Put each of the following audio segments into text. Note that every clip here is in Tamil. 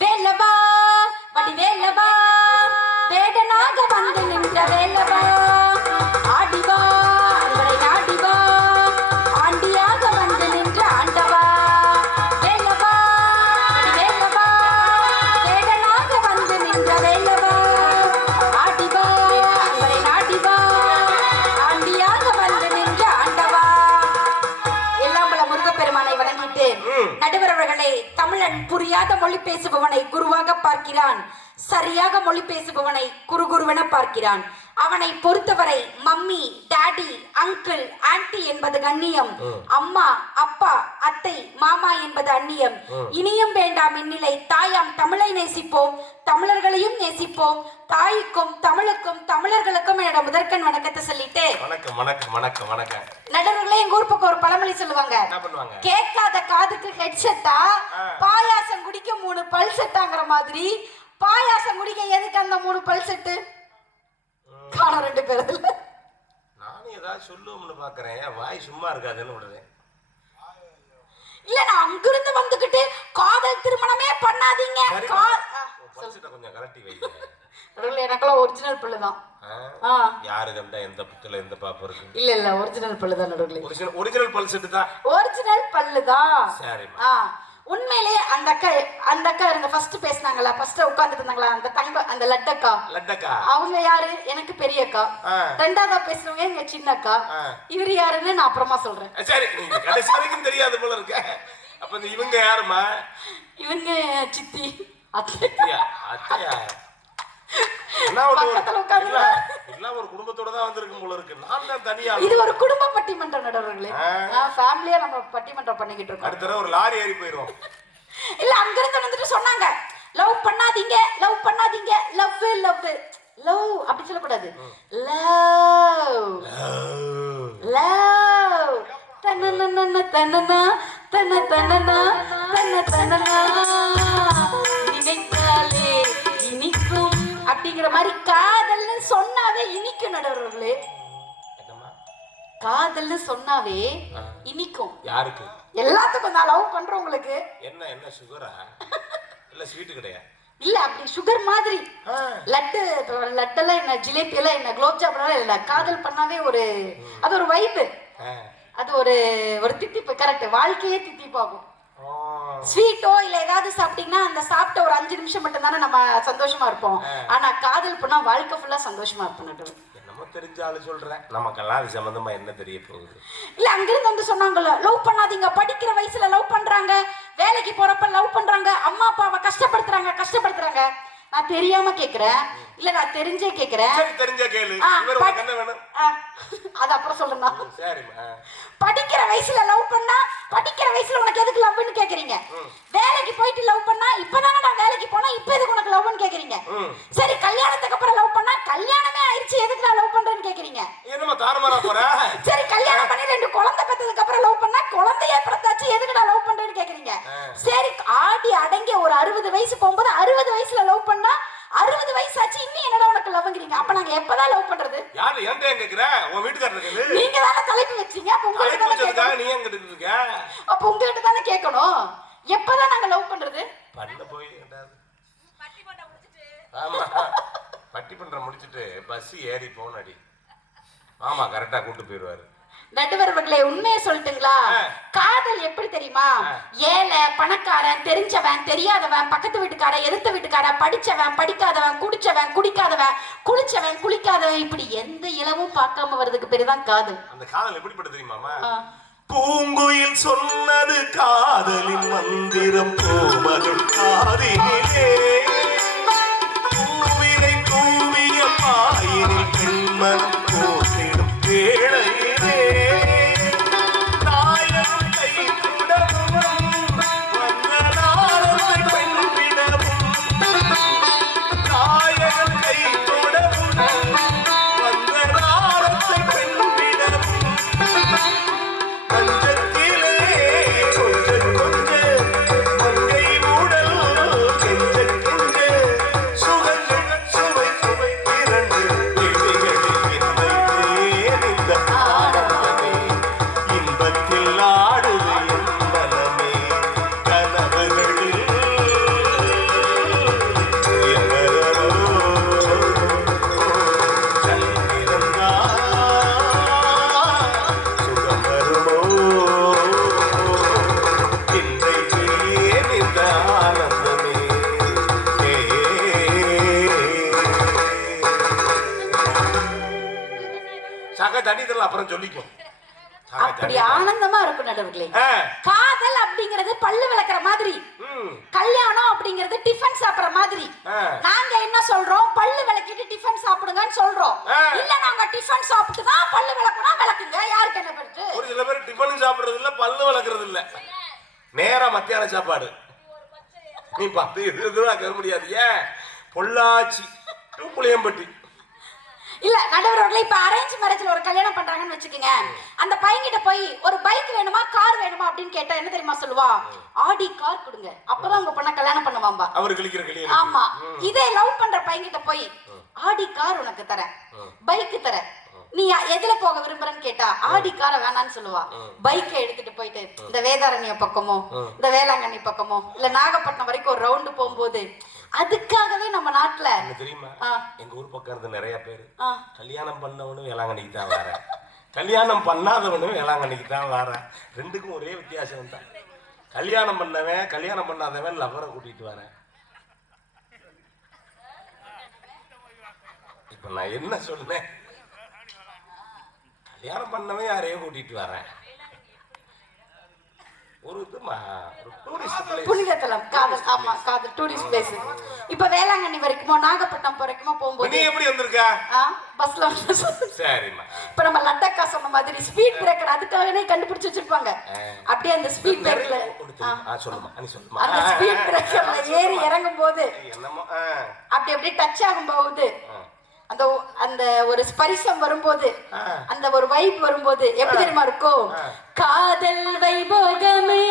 வேலவா வடி வேலவா வேடனாக வந்து நின்ற வேலவா ஆடிவா அன்பரை நாடிவா ஆண்டியாக வந்து நின்ற ஆண்டவா வேலவா வடி வேலவா வேடனாக வந்து நின்ற வேலவா ஆடிவா அன்பரை நாடிவா ஆண்டியாக வந்து நின்ற ஆண்டவா. எல்லாம் வல்ல முருகப்பெருமானை வணங்கிட்டு நடுவர் அவர்களே, தமிழன் புரியாத மொழி பேசுபவனை குருவாக பார்க்கிறான், சரியாக மொழி பேசுபவனை குருவென பார்க்கிறான். அவனை பொறுத்தவரை மம்மி, டாடி, அங்கிள், ஆன்டி என்பது கண்ணியம், அம்மா, அப்பா, அத்தை, மாமா என்பது அந்நியம். இனியும் வேண்டாம் இந்நிலை, தாயாம் தமிழை நேசிப்போம், தமிழர்களையும் நேசிப்போம். தாய்க்கும் தமிழுக்கும் தமிழர்களுக்கும் என்னோட முதற்கண் வணக்கத்தை சொல்லிட்டு வணக்கம் வணக்கம் வணக்கம் வணக்கம். நடுவர்களே, எங்க ஊர் பக்கம் ஒரு பழமொழி சொல்லுவாங்க, கேட்காத காதுக்கு ஹெட்செட்டா, பாயாசம் குடிக்க 3 பல் செட்டாங்கிற மாதிரி. பாயாசம் குடிக்க எதுக்கு அந்த 3 பல் செட்டு? காணோம் 2 பேர். நானும் ஏதாவது சொல்லுவோம்னு பாக்குறேன், வாய் சும்மா இருக்காதுன்னு விடுறேன். இல்ல, நான் அங்கிருந்து வந்துகிட்டு காதல் திருமணமே பண்ணாதீங்க. கொஞ்சம் கலட்டி வை. எனக்கெல்லாம் ஒரிஜினல் பல்லு தான். யாரு கண்டா எந்த புத்துல எந்த பாப்பு இருக்கு? இல்ல இல்ல, ஒரிஜினல் பல்லு தான் நடுவுல. ஒரிஜினல் பல் செட்டு தான். ஒரிஜினல் பல்லு தான். சரிம்மா. உண்மையிலேயே அந்த அக்கா இருங்க, ஃபர்ஸ்ட் பேசினாங்களா, ஃபர்ஸ்ட் உட்கார்ந்துட்டு இருந்தாங்களா, அந்த தங்க, அந்த லட்டக்கா அவங்க யாரு? எனக்கு பெரிய அக்கா. ரெண்டாவதா பேசுறவங்க எங்க சின்ன அக்கா. இவரு யாருன்னு நான் அப்புறமா சொல்றேன். சரி, நீங்க கடைசி வரைக்கும் தெரியாது போல இருக்க. அப்ப இவங்க யாருமா? இவங்க சித்தி, அத்தையா? ஒரு குடும்பத்தோட தான் வந்திருக்கும் போல இருக்கு. நான் தான் தனியா. இது ஒரு குடும்ப பட்டிமன்றம் நடுவர்களே. ஃபேமிலியா நம்ம பட்டிமன்றம் பண்ணிக்கிட்டு இருக்கோம். அடுத்த தடவை ஒரு லாரி ஏறி போயிரும். இல்ல, அங்க இருந்து வந்துட்டு சொன்னாங்க, லவ் பண்ணாதீங்க, லவ் பண்ணாதீங்க, லவ் லவ் லவ் அப்படி சொல்லக்கூடாது. லவ் லவ் தன்னன தன்னனா தன்ன தன்னனா தன்ன தன்னனா நினைத்தாலே இனிக்கும் அப்படிங்கிற மாதிரி. காதல்னு சொன்னாவே இனிக்கும் நடுவர்களே. காதல்னு சொன்னாவே இனிக்கும். யாருக்கு? எல்லாத்துக்கும். நான் லவ் பண்றவங்களுக்கு. என்ன சுகரா? இல்ல ஸ்வீட் கிடையாது. இல்ல, அப்படி சுகர் மாதிரி. லட்டெல்லாம் என்ன, ஜிலேபி எல்லாம் என்ன, குலோப் ஜாமுன் இல்ல. காதல் பண்ணாவே ஒரு, அது ஒரு வைப், அது ஒரு தித்திப்பு. கரெக்ட், வாழ்க்கையே தித்திப்பாகும். ஸ்வீட்டோ இல்ல ஏதாவது சாப்பிட்டீங்கன்னா அந்த சாப்பிட்ட ஒரு 5 நிமிஷம் மட்டும் தானே நம்ம சந்தோஷமா இருப்போம். ஆனா காதல் பண்ணா வாழ்க்கை ஃபுல்லா சந்தோஷமா இருப்போம். நம்ம தெரிஞ்சாலும் சொல்றேன், நமக்கெல்லாம் அது சம்பந்தமா என்ன தெரிய போகுது? இல்ல, அங்கிருந்து வந்து சொன்னாங்கல்ல, லவ் பண்ணாதீங்க, படிக்கிற வயசுல லவ் பண்றாங்க, வேலைக்கு போறப்ப லவ் பண்றாங்க, அம்மா அப்பாவை கஷ்டப்படுத்துறாங்க. நான் தெரியாம கேக்குறேன், இல்ல நான் தெரிஞ்சே கேக்குறேன். சரி, தெரிஞ்சே கேளு. இவருக்கு என்ன வேணும்? அது அப்புறம் சொல்லுங்க. சரிமா. படிக்கிற வயசுல லவ் பண்ணா, படிக்கிற வயசுல உனக்கு எதுக்கு லவ்னு கேக்குறீங்க? வேலைக்கு போயிட்டு லவ் பண்ணா, இப்பதானே நான் வேலைக்கு போனா, இப்ப எதுக்கு உனக்கு லவ்னு கேக்குறீங்க? சரி, கல்யாணத்துக்கு அப்புறம் லவ் பண்ணா, கல்யாணமே ஆயிடுச்சு, எதுக்கு நான் லவ் பண்றேன்னு கேக்குறீங்க? என்னமா தாரமாரா போற? சரி, கல்யாணம் பண்ணி 2 குழந்தை பெற்றதுக்கு அப்புறம் லவ் பண்ணா, குழந்தையே பிறந்தாச்சு, எதுக்கு நான் லவ் பண்றேன்னு கேக்குறீங்க? சரி, ஆடி அடங்கி ஒரு 60 வயசு போகும்போது 60 வயசுல லவ் பண்ணா, 60 வயசாச்சு, இன்னும் என்னடா உனக்கு லவ்ங்கிறீங்க? அப்ப நாங்க எப்பதான் லவ் பண்றது? யாரு என்கிட்ட கேக்குற? உன் வீட்டுக்காரர் கேளு. நீங்க தான தலைப்பு வச்சீங்க. அப்ப உங்களுக்கு தான கேட்கணும். நீ எங்க இருக்க? அப்ப உங்களுக்கு தான கேட்கணும். எப்பதான் நாங்க லவ் பண்றது? பண்ண போய் பட்டிமன்ற முடிச்சிட்டு. ஆமா, பட்டிமன்ற முடிச்சிட்டு பஸ் ஏறி போனடி. ஆமா, கரெக்டா கூட்டி போயிடுவாரு. நடுவர்களே, உண்மையை சொல்லட்டுங்களா? காதல் எப்படி தெரியுமா? ஏழை, பணக்காரன், தெரிஞ்சவன், தெரியாதவன், பக்கத்து வீட்டுக்காரன், எதிர்த்த வீட்டுக்காரன், படிச்சவன், படிக்காதவன், குடிச்சவன், குடிக்காதவன், குளிச்சவன், குளிக்காதவன், இப்படி எந்த இளவும் பார்க்காம வர்றதுக்கு பேருதான் காதல். அந்த காதல் எப்படிப்பட்ட தெரியுமாமா? பூங்குயில் சொன்னது காதலின் மந்திரம் கோமகள் காதிலே, பூவிலை தூவிய பாயினில் பெண்மனம் போட்டிடும் வேளையிலே, நாயகம் கை தொடரும் வந்தனாரத்தை பெண்ணிடமும், நாயகம் கை தொடரும் வந்தனாரத்தை பெண்ணிடமும், கஞ்சத்திலே கொஞ்ச கொஞ்ச மங்கை உடல் கெஞ்ச தண்ணி தரல அப்புறம் சொல்லிக்கும். அப்படி ஆனந்தமா இருக்கும் நடுவர்களே. காதல் அப்படிங்கிறது பல்லு விளக்குற மாதிரி, கல்யாணம் அப்படிங்கிறது டிஃபன் சாப்பிடுற மாதிரி. நாங்க என்ன சொல்றோம்? பல்லு விளக்கிட்டு டிஃபன் சாப்பிடுங்கன்னு சொல்றோம். இல்ல நாங்க டிஃபன் சாப்பிட்டு தான் பல்லு விளக்கணும், விளக்குங்க. யாருக்கு என்ன பெருத்து? ஒரு சில பேர் டிஃபன் சாப்பிடுறது இல்ல, பல்லு விளக்குறது இல்ல, நேரா மத்தியான சாப்பாடு. நீ 10-20 ரூபா கர முடியாது. ஏன்? பொள்ளாச்சி டு புளியம்பட்டி. இல்ல நடுவர்களே, இப்ப அரேஞ்ச் மேரேஜ்ல ஒரு கல்யாணம் பண்றாங்கன்னு வச்சுக்கோங்க. அந்த பையன்கிட்ட போய் ஒரு பைக் வேணுமா கார் வேணுமா அப்படின்னு கேட்டா என்ன தெரியுமா சொல்லுவா? ஆடி கார் கொடுங்க, அப்பதான் உங்க பொண்ண கல்யாணம் பண்ணுவாம்பா. அவர் கிளிக்கிற கிளியல. ஆமா. இதே லவ் பண்ற பையன்கிட்ட போய் ஆடி கார் உனக்கு தரேன், பைக் தரேன், நீ எதுல போக விரும்புறன்னு கேட்டா ஆடி கார வேணான்னு சொல்லுவா. பைக்கை எடுத்துட்டு போயிட்டு இந்த வேதாரண்ய பக்கமோ இந்த வேளாங்கண்ணி பக்கமோ இல்ல நாகப்பட்டினம் வரைக்கும் ஒரு ரவுண்டு போகும்போது, அதுக்காகவே நம்ம நாட்டுல தெரியுமா, எங்க ஊர் பக்கம் இருந்து நிறைய பேரு கல்யாணம் பண்ணவனும் வேளாங்கண்ணிக்கு தான் வர, கல்யாணம் பண்ணாதவனும் வேளாங்கண்ணிக்கு தான் வர. ரெண்டுக்கும் ஒரே வித்தியாசம் தான். கல்யாணம் பண்ணவன் கல்யாணம் பண்ணாதவன் லவரை கூட்டிட்டு வரேன். இப்ப நான் என்ன சொன்னேன்? கல்யாணம் பண்ணவன் யாரையும் கூட்டிட்டு வரேன். ஒரு புனிதத்தலம் காதல். ஆமா, காதல் டூரிஸ்ட் பிளேஸ். இப்ப வேளாங்கண்ணி வரைக்குமோ நாகப்பட்டினம் வரைக்குமோ போகும்போது நீ எப்படி வந்திருக்க? பஸ்ல. சரிம்மா. இப்ப நம்ம லட்டக்கா சொன்ன மாதிரி ஸ்பீட் பிரேக்கர் அதுக்காகவே கண்டுபிடிச்சு வச்சிருப்பாங்க. அப்படியே அந்த ஸ்பீட் பிரேக்கர்ல அந்த ஸ்பீட் பிரேக்கர்ல ஏறி இறங்கும் போது அப்படி அப்படியே டச் ஆகும் போது அந்த அந்த ஒரு ஸ்பரிசம் வரும்போது, அந்த ஒரு வைப் வரும்போது எப்படி தெரியுமா இருக்கும்? காதல் வைபோகமே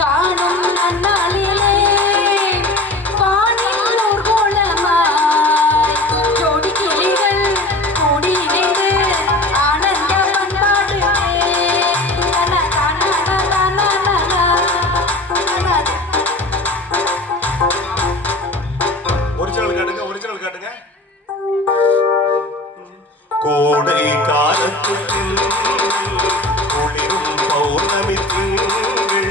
காணும் நன்னாளிலே வானில் ஊர்கோலமாய் ஜோடி கிளிகள் கூடி இணைந்து ஆனந்த பண்பாடு. ஒரிஜினல் காட்டுங்க, ஒரிஜினல் காட்டுங்க. கோடை காலத்தில் குளிரும் பௌர்ணமி திங்கள்,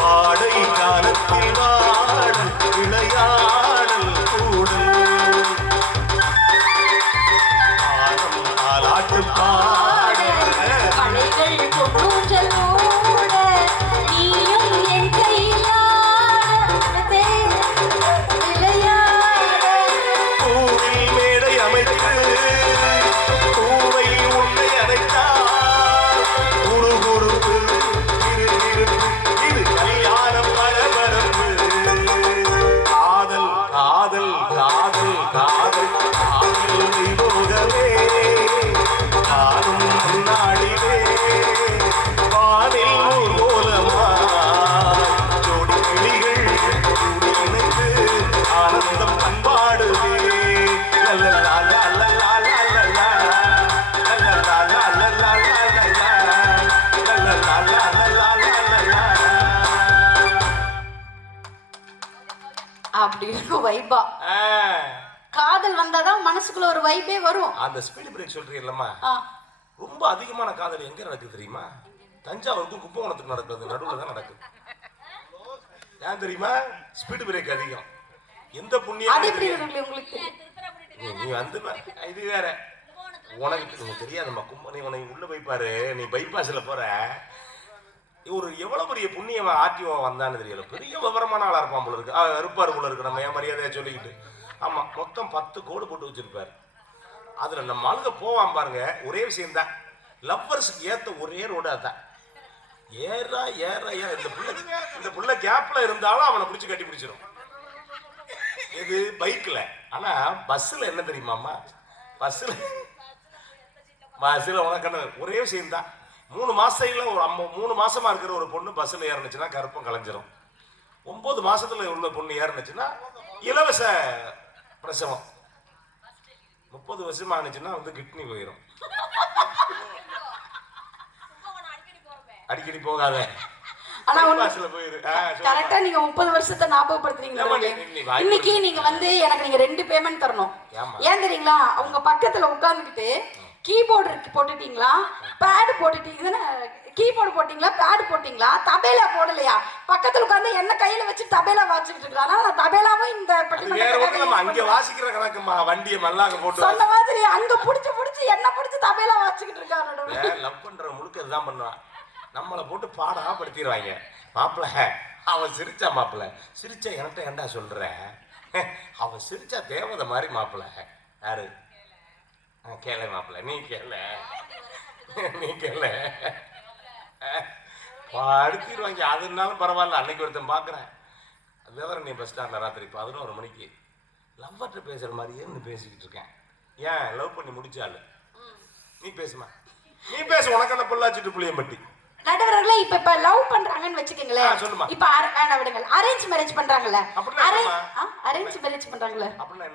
பாடை காலத்தில் வாழ விளையாடல் கூடல், ஆனம் ஆலாட்டு பாட மலைகள் கொண்டூஞ்சலோட நீயும் என் கையில் விளையாட, பூவில் மேடை அமைத்து அப்படி இருக்கும் வைபா. காதல் வந்தாதான் மனசுக்குள்ள ஒரு வைபே வரும். அந்த ஸ்பீட் பிரேக் சொல்றீங்கல்லம்மா, ரொம்ப அதிகமான காதல் எங்க நடக்குது தெரியுமா? தஞ்சாவூருக்கும் கும்பகோணத்துக்கு நடக்குது, நடுவுல தான் நடக்குது. ஏன் தெரியுமா? ஸ்பீட் பிரேக் அதிகம். எந்த புண்ணியம் அது எப்படி உங்களுக்கு நீ வந்து இது வேற உனக்கு தெரியாதும்மா. நீ உனக்கு உள்ள போய் பாரு, நீ பைபாஸ்ல போற, ஒரு எவ்வளவு பெரிய புண்ணியம் ஆட்டிவம் வந்தான்னு தெரியல. பெரிய விவரமான ஆளா இருப்பான் போல இருக்கு, இருப்பாரு போல இருக்கு. நம்ம ஏன் மரியாதையா சொல்லிக்கிட்டு. ஆமா, மொத்தம் 10 கோடு போட்டு வச்சிருப்பாரு. அதுல நம்ம ஆளுங்க போவான் பாருங்க. ஒரே விஷயம் தான், லவ்வர்ஸுக்கு ஏத்த ஒரே ரோடு அதான். ஏறா ஏறா ஏற இந்த புள்ள கேப்ல இருந்தாலும் அவனை பிடிச்சி கட்டி பிடிச்சிடும். இது பைக்ல. ஆனா பஸ்ல என்ன தெரியுமாமா? பஸ்ல உனக்கு ஒரே விஷயம் தான். 3 மாசத்துல ஒரு 3 மாசமா இருக்கிற ஒரு பொண்ணு பஸ்ல ஏறினுச்சுன்னா கருப்பம் கலைஞ்சிரும். 9 மாசத்துல உள்ள பொண்ணு ஏறினுச்சுன்னா இலவச பிரசவம். 30 வருஷமா ஆனிச்சுன்னா வந்து கிட்னி போயிடும். அடிக்கடி போகாத. ஆனா கரெக்டா நீங்க 30 வருஷத்தை ஞாபகப்படுத்துறீங்களா? இன்னைக்கு நீங்க வந்து எனக்கு நீங்க 2 பேமெண்ட் தரணும். ஏன் தெரியுங்களா? அவங்க பக்கத்துல உட்கார்ந்துக்கிட்டு கீபோர்டு போட்டுட்டீங்களா, பேடு போட்டுட்டீங்கன்னா, கீபோர்டு போட்டீங்களா, பேடு போட்டீங்களா, தபேலா போடலையா, பக்கத்துல உட்கார்ந்து என்ன கையில வச்சு தபேலா வாசிக்கிட்டு இருக்காங்க. நான் தபேலாவும் இந்த பட்டிமன்றத்துக்கு அங்க வாசிக்கிற கணக்குமா, வண்டியை மல்லாங்க போட்டு சொன்ன மாதிரி அங்க புடிச்சு என்ன புடிச்சு வச்சு தபையில வாசிக்கிட்டு இருக்காரு. லவ் பண்ற முழுக்க இதுதான் பண்ணுவான். நம்மளை போட்டு பாடா படுத்திடுவாங்க. மாப்பிள்ள அவன் சிரிச்சா மாப்பிள்ள சிரிச்சா என்கிட்ட ஏன்டா சொல்ற, அவன் சிரிச்சா தேவதை மாதிரி மாப்பிள்ள. யாரு கேள மாப்பிள்ள, நீ கேள நீ கேள படுத்திடுவாங்க. அதுனாலும் பரவாயில்ல. அன்னைக்கு ஒருத்தன் பார்க்குறேன், விவரம் நீ பஸ் ஸ்டாண்டில் ராத்திரி 11 மணிக்கு லவ்வர்கிட்ட பேசுகிற மாதிரியே நீ பேசிக்கிட்டு இருக்கேன். ஏன் லவ் பண்ணி முடிச்சாலு நீ பேசுமா, நீ பேசு. உனக்கு அந்த பொள்ளாச்சிட்டு புளியம்பட்டி நடுவர்களே இப்ப லவ் பண்றாங்கன்னு வச்சுக்கோங்களேன். இப்ப விடுங்கள், அரேஞ்ச் மேரேஜ் பண்றாங்கல்ல, அரேஞ்ச் மேரேஜ் பண்றாங்கல்ல,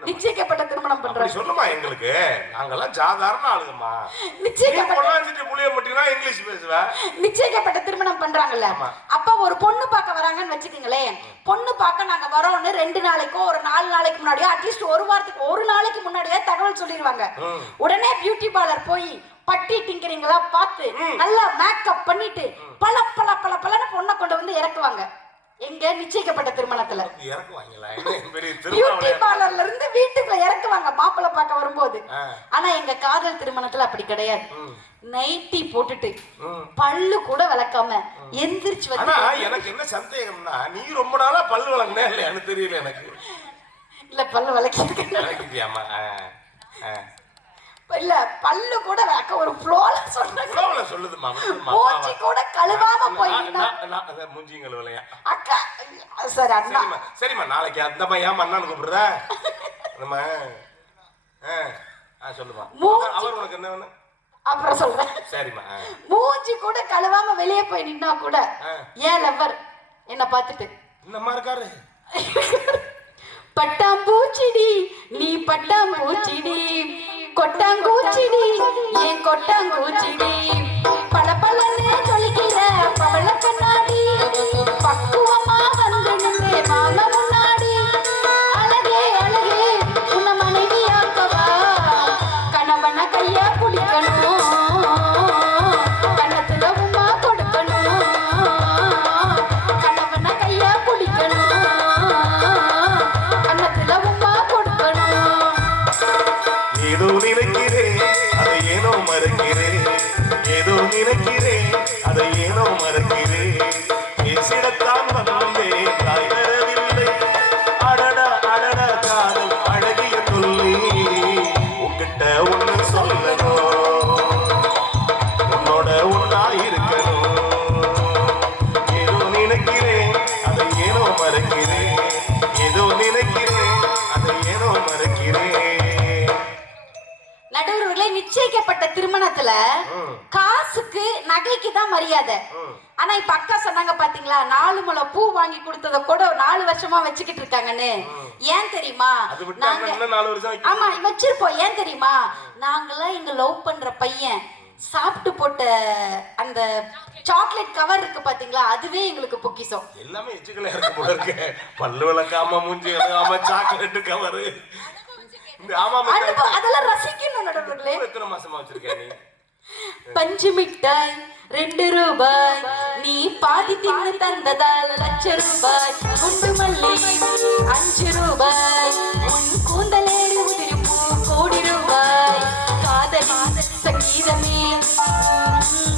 நிச்சயிக்கப்பட்ட திருமணம் பண்றாங்க. சொல்லுமா எங்களுக்கு, நாங்கெல்லாம் சாதாரண ஆளுங்கம்மா. நிச்சயிக்கப்பட்ட புளியம்பட்டினா இங்கிலீஷ் பேசுவ. நிச்சயிக்கப்பட்ட திருமணம் பண்றாங்கல்ல, அப்ப ஒரு பொண்ணு பார்க்க வராங்கன்னு வச்சுக்கோங்களேன். பொண்ணு பார்க்க நாங்க வரோம்னு 2 நாளைக்கோ ஒரு 4 நாளைக்கு முன்னாடியோ அட்லீஸ்ட் ஒரு வாரத்துக்கு ஒரு நாளைக்கு முன்னாடியே தகவல் சொல்லிடுவாங்க. உடனே பியூட்டி பார்லர் போய் பட்டி டிங்கரிங்களா பார்த்து நல்லா மேக்கப் பண்ணிட்டு பல பல பல பலன்னு பொண்ணை கொண்டு வந்து இறக்குவாங்க. எங்க நிச்சயிக்கப்பட்ட திருமணத்துல பியூட்டி பார்லர்ல இருந்து வீட்டுக்குள்ள இறக்குவாங்க மாப்பிள்ளை பார்க்க வரும்போது. ஆனா எங்க காதல் திருமணத்துல அப்படி கிடையாது. நைட்டி போட்டுட்டு பல்லு கூட விளக்காம எந்திரிச்சு வந்து. எனக்கு என்ன சந்தேகம்னா, நீ ரொம்ப நாளா பல்லு விளக்குனே இல்லையான்னு தெரியல எனக்கு. இல்ல பல்லு விளக்கியாமா இல்ல, பல்லு கூட விளக்க ஒரு ஃப்ளோல சொல்லுதுமா. மூஞ்சி கூட கழுவாம போயினா மூஞ்சி கழுவலையா அக்கா? சரி அண்ணா, சரிம்மா. நாளைக்கு அந்த பையன் அண்ணான்னு கூப்பிடுறா நம்ம. சொல்லுமா, அவர் உனக்கு என்ன வேணும் அப்புறம் சொல்றேன். சரிம்மா. மூஞ்சி கூட கழுவாம வெளியே போய் நின்னா கூட ஏன் லவ்வர் என்ன பார்த்துட்டு என்னம்மா இருக்காரு, பட்டாம்பூச்சிடி நீ பட்டாம்பூச்சிடி கொட்டாங்கூச்சிடி ஏன் கொட்டாங்கூச்சிடி பல பலன்னு சொல்லிக்கிற பவள கண்ணாடி பக்குவமா வந்து நின்றே மாம முன்னாடி. அழகே அழகே உன்னை மனைவியாக்கவா, கணவன கையா குடிக்கணும், கண்ணத்துல உமா கொடுக்கணும், கணவன கையா குடிக்கணும், கண்ணத்துல உமா கொடுக்கணும். ஏதோ நினைக்கிறேன் அதை ஏனோ மறக்கிறேன், ஏதோ நினைக்கிறேன் அதை ஏனோ மறக்கிறேன். பேசிடத்தான் வந்தேன் தாய் வரவில்லை. அடடா அடடா காதல் அழகிய சொல்லி உன்கிட்ட ஒண்ணு சொல்லணும், உன்னோட ஒன்னா இருக்கணும். ஏதோ நினைக்கிறேன் அதை ஏனோ மறக்கிறேன், ஏதோ நினைக்கிறேன் அதை ஏனோ மறக்கிறேன். நடுவர்களே நிச்சயிக்கப்பட்ட திருமணத்துல காசுக்கு நகைக்கு தான் மரியாதை. ஆனா இப்ப அக்கா சொன்னாங்க பாத்தீங்களா, 4 முழம் பூ வாங்கி கொடுத்தத கூட 4 வருஷமா வச்சுக்கிட்டு இருக்காங்கன்னு. ஏன் தெரியுமா? ஆமா வச்சிருப்போம். ஏன் தெரியுமா? நாங்களாம் எங்க லவ் பண்ற பையன் சாப்பிட்டு போட்ட அந்த சாக்லேட் கவர் இருக்கு பாத்தீங்களா, அதுவே எங்களுக்கு பொக்கிஷம். எல்லாமே எச்சுக்கல இருக்கு போல இருக்கு. பல்லு விளக்காம மூஞ்சி விளக்காம சாக்லேட் கவர். அதெல்லாம் ரசிக்கணும் நடுவர்களே. எத்தனை மாசமா வச்சிருக்க நீ? பஞ்சு மிட்டாய் 2 ரூபாய், நீ பாதி தின்னு தந்ததால் ₹1,00,000. குண்டு மல்லி 5 ரூபாய், உன் கூந்தலேறி உதிரிப்பூ கோடி ரூபாய். காதலி சங்கீதமே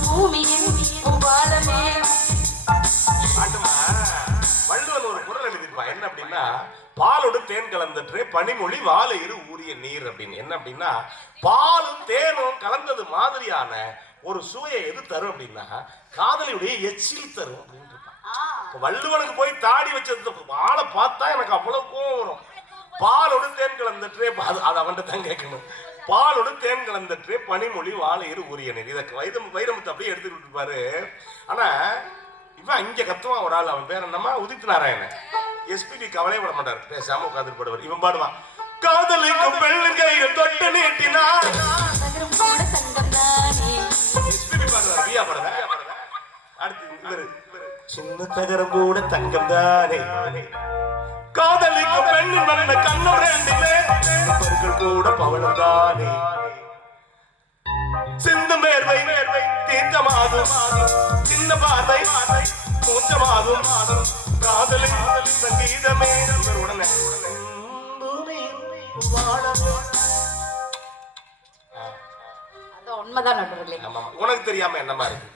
பூமியின் பூபாலமே. வள்ளுவன் ஒரு குறள் எழுதிருப்பா. என்ன அப்படின்னா, பாலோடு தேன் கலந்தற்று பனிமொழி வாழை இரு ஊரிய நீர் அப்படின்னு. என்ன அப்படின்னா, பாலும் தேனும் கலந்தது மாதிரியான ஒரு சுவையை எது தரும் அப்படின்னா காதலியுடைய எச்சில் தரும் அப்படின்னு இருப்பான். வள்ளுவனுக்கு போய் தாடி வச்சது ஆளை பார்த்தா எனக்கு அவ்வளவு கோவம் வரும். பாலோடு தேன் கலந்தற்றே, அது அவன்கிட்ட தான் கேட்கணும். பாலோடு தேன் கலந்தற்றே பனிமொழி வாழை இரு ஊரிய நீர். இதை வைரமுத்து அப்படியே எடுத்துக்கிட்டு இருப்பாரு. ஆனா இவன் இங்க கத்துவான் ஒரு ஆள். அவன் பேர் என்னமா? உதித் நாராயணன். எஸ்பிபி கவலையே பட மாட்டார், பேசாம உட்கார்ந்து பாடுவார். இவன் பாடுவான், காதலிக்கும் பெண்கையை தொட்டு நீட்டினார். எஸ்பிபி பாடுவார், வியா பாடுவார். அடுத்து இவரு, சின்ன தகரம் கூட தங்கம் தானே, காதலிக்கும் பெண்ணின் மரண கண்ணோடு கூட பவளம் தானே, சிந்து மேர்வை தீர்த்தமாகும், சின்ன பார்வை மூச்சமாகும், காதலின் சங்கீதமே. உடனே உண்மைதான் நடுவர்களே. ஆமா உனக்கு தெரியாம என்னமா இருக்கு?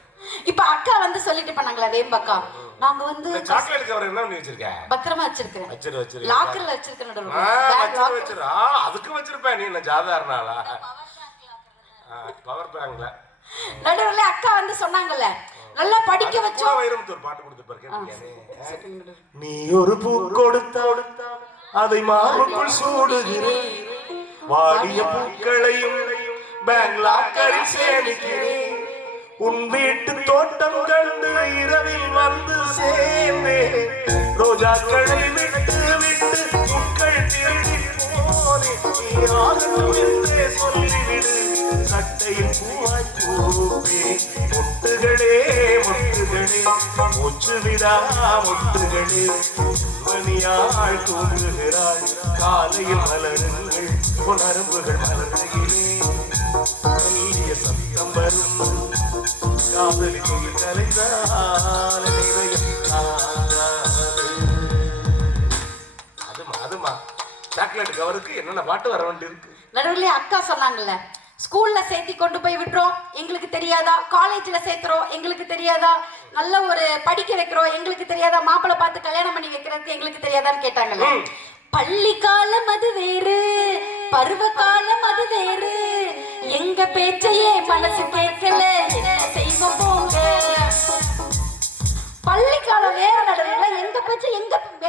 இப்ப அக்கா வந்து சொல்லிட்டு பண்ணாங்களா வேம்பக்கா, நாங்க வந்து சாக்லேட் கவர் என்ன பண்ணி வச்சிருக்க? பத்திரமா வச்சிருக்கேன். வச்சிரு லாக்கர்ல வச்சிருக்கேன் நடுவர்களே. வச்சிரு. அதுக்கு வச்சிருப்ப நீ என்ன சாதாரண ஆளா? பவர் பேங்க்ல நடுவர்களே அக்கா வந்து சொன்னாங்கல்ல நல்லா படிக்க வச்சோம். வைரமுத்து பாட்டு கொடுத்துருப்பாரு. நீ ஒரு பூ கொடுத்தால் அதை மாவுக்குள் சூடுகிறேன், வாடிய பூக்களையும் பேங்க் லாக்கரில் சேமிக்கிறேன், உன் வீட்டு தோட்டம் கண்டு இரவில் வந்து சேர்ந்தேன், ரோஜாக்களை விட்டு விட்டு பூக்கள் திருடி போனேன், நீ ஆகட்டும் என்றே சொல்லிவிடு, சட்டையில் பூவாய் பூப்பேன், முட்டுகளே முட்டுகளே மூச்சு விடா முட்டுகளே, மணியாள் தூங்குகிறாள், காலையில் மலருங்கள் உணர்வுகள் மலர்கிறே, மெல்லிய சத்தம் வரும் காதலி கலைந்தால் அதுமா சாக்லேட் கவருக்கு என்னென்ன பாட்டு வர வேண்டி இருக்கு. நடுவுல அக்கா சொன்னாங்கல்ல ஸ்கூல்ல சேர்த்தி கொண்டு போய் விட்டுறோம் எங்களுக்கு தெரியாதா, காலேஜ்ல சேர்த்துறோம் எங்களுக்கு தெரியாதா, நல்ல ஒரு படிக்க வைக்கிறோம் எங்களுக்கு தெரியாதா, மாப்பிள்ளை பார்த்து கல்யாணம் பண்ணி வைக்கிறதுக்கு எங்களுக்கு தெரியாதான்னு கேட்டாங்கல்ல. பள்ளி காலம் அது வேறு, பருவ காலம் அது வேறு, எங்க பேச்சையே மனசு கேட்கல, என்ன செய்வோம் போங்க. பள்ளிக்காலம் வேற நடக்கல, எங்க பேச்சு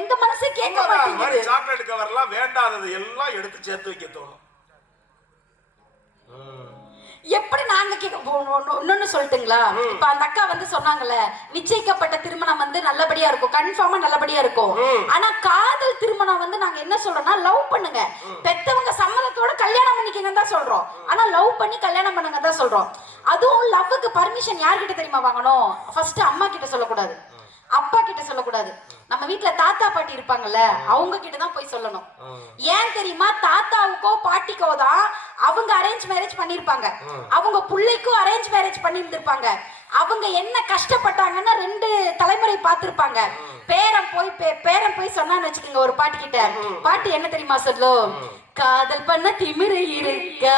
எங்க மனசு கேட்க மாட்டேங்குது. சாக்லேட் கவர்லாம் வேண்டாதது எல்லாம் எடுத்து சேர்த்து வைக்க தோணும். எப்படி நாங்க இன்னொன்னு சொல்லட்டுங்களா, இப்ப அந்த அக்கா வந்து சொன்னாங்கல்ல நிச்சயிக்கப்பட்ட திருமணம் வந்து நல்லபடியா இருக்கும், கன்ஃபார்மா நல்லபடியா இருக்கும். ஆனா காதல் திருமணம் வந்து நாங்க என்ன சொல்றோம்னா லவ் பண்ணுங்க, பெத்தவங்க சம்மதத்தோட கல்யாணம் பண்ணிக்கங்க தான் சொல்றோம். ஆனா லவ் பண்ணி கல்யாணம் பண்ணுங்க தான் சொல்றோம். அதுவும் லவ்வுக்கு பர்மிஷன் யார்கிட்ட தெரியுமா வாங்கணும்? ஃபர்ஸ்ட் அம்மா கிட்ட சொல்லக்கூடாது, அப்பா கிட்ட சொல்லக்கூடாது, நம்ம வீட்டுல தாத்தா பாட்டி இருப்பாங்கல்ல அவங்க கிட்ட தான் போய் சொல்லணும். ஏன் தெரியுமா? தாத்தாவுக்கோ பாட்டிக்கோ தான் அவங்க அரேஞ்ச் மேரேஜ் பண்ணிருப்பாங்க, அவங்க பிள்ளைக்கும் அரேஞ்ச் மேரேஜ் பண்ணிருந்திருப்பாங்க, அவங்க என்ன கஷ்டப்பட்டாங்கன்னா 2 தலைமுறை பார்த்திருப்பாங்க. பேரன் போய் சொன்னான்னு வச்சுக்கோங்க ஒரு பாட்டி கிட்ட, பாட்டி என்ன தெரியுமா சொல்லும்? காதல் பண்ண திமிரு இருக்கா,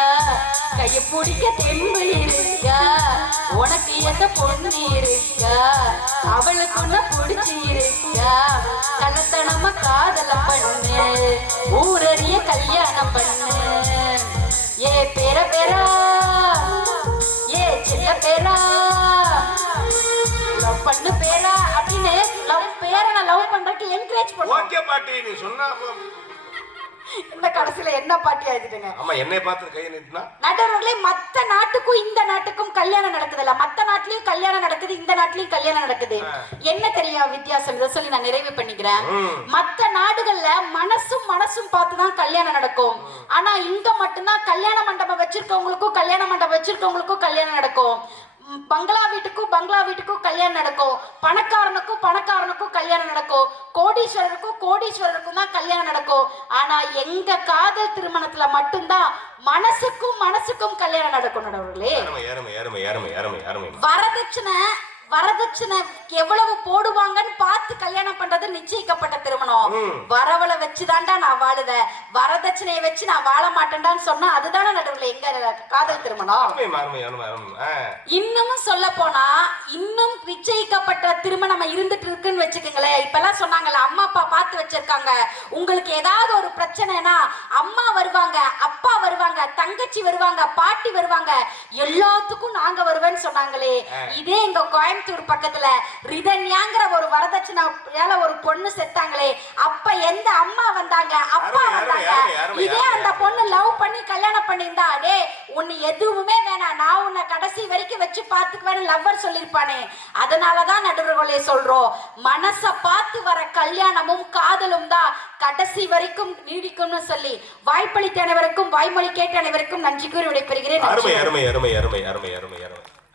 கைய பிடிக்க தெம்பு இருக்கா, உனக்கு எந்த பொண்ணு இருக்கா, அவளுக்கு ஒண்ணு பிடிச்சி இருக்கா, கள்ளத்தனமா காதல பண்ணு, ஊரறிய கல்யாணம் பண்ணு, ஏ பேரா ஏ சின்ன பேரா லவ் பண்ணு பேரா அப்படின்னு பேரனை லவ் பண்றதுக்கு என்கரேஜ் பண்ணுவோம். ஓகே பாட்டி நீ சொன்னா இந்த கடைசியில என்ன பாட்டி ஆயிடுங்க. ஆமா என்னை பார்த்து கை நீட்டினா நடுவர்களே மத்த நாட்டுக்கும் இந்த நாட்டுக்கும் கல்யாணம் நடக்குதுல்ல, மத்த நாட்டிலயும் கல்யாணம் நடக்குது இந்த நாட்டிலயும் கல்யாணம் நடக்குது. என்ன தெரியும் வித்தியாசம்? இதை சொல்லி நான் நிறைவு பண்ணிக்கிறேன். மத்த நாடுகள்ல மனசும் பார்த்துதான் கல்யாணம் நடக்கும். ஆனா இங்க மட்டும்தான் கல்யாண மண்டபம் வச்சிருக்கவங்களுக்கும் கல்யாண மண்டபம் வச்சிருக்கவங்களுக்கும் கல்யாணம் நடக்கும், பங்களா வீட்டுக்கும் கல்யாணம் நடக்கும், பணக்காரனுக்கும் கல்யாணம் நடக்கும், கோடீஸ்வரருக்கும் தான் கல்யாணம் நடக்கும். ஆனா எங்க காதல் திருமணத்துல மட்டும்தான் மனசுக்கும் கல்யாணம் நடக்கும். நடுவர்களே வரதட்சணை எவ்வளவு போடுவாங்கன்னு பார்த்து கல்யாணம் பண்றது நிச்சயிக்கப்பட்ட திருமணம். வரவளை வச்சுதான்டா நான் வாழுவேன், வரதட்சணையை வச்சு நான் வாழ மாட்டேன்டான்னு சொன்னா அதுதானே நடுவுல எங்க காதல் திருமணம். இன்னமும் சொல்ல போனா இன்னும் நிச்சயிக்கப்பட்ட திருமணம் இருந்துட்டு இருக்குன்னு வச்சுக்கோங்களேன். இப்பெல்லாம் சொன்னாங்கல்ல அம்மா அப்பா பார்த்து வச்சிருக்காங்க, உங்களுக்கு ஏதாவது ஒரு பிரச்சனைனா அம்மா வருவாங்க, அப்பா வருவாங்க, தங்கச்சி வருவாங்க, பாட்டி வருவாங்க, எல்லாத்துக்கும் நாங்க வருவேன்னு சொன்னாங்களே. இதே எங்க கோயம்புத்தூர் பக்கத்துல ரிதன்யாங்கிற ஒரு வரதட்சணையால ஒரு பொண்ணு செத்தாங்களே, அப்ப எந்த அம்மா வந்தாங்க, அப்பா வந்தாங்க. இதே அந்த பொண்ணு லவ் பண்ணி கல்யாணம் பண்ணியிருந்தா, டே உன்னை எதுவுமே வேணாம் நான் உன்னை கடைசி வரைக்கும் வச்சு பார்த்துக்குவேன்னு லவ்வர் சொல்லியிருப்பானே. அதனாலதான் நடுவர்களே சொல்றோம், மனச பார்த்து வர கல்யாணமும் காதலும் தான் கடைசி வரைக்கும் நீடிக்கும்னு சொல்லி வாய்ப்பளித்த அனைவருக்கும் வாய்மொழி கேட்ட அனைவருக்கும் நன்றி கூறி விடைபெறுகிறேன்.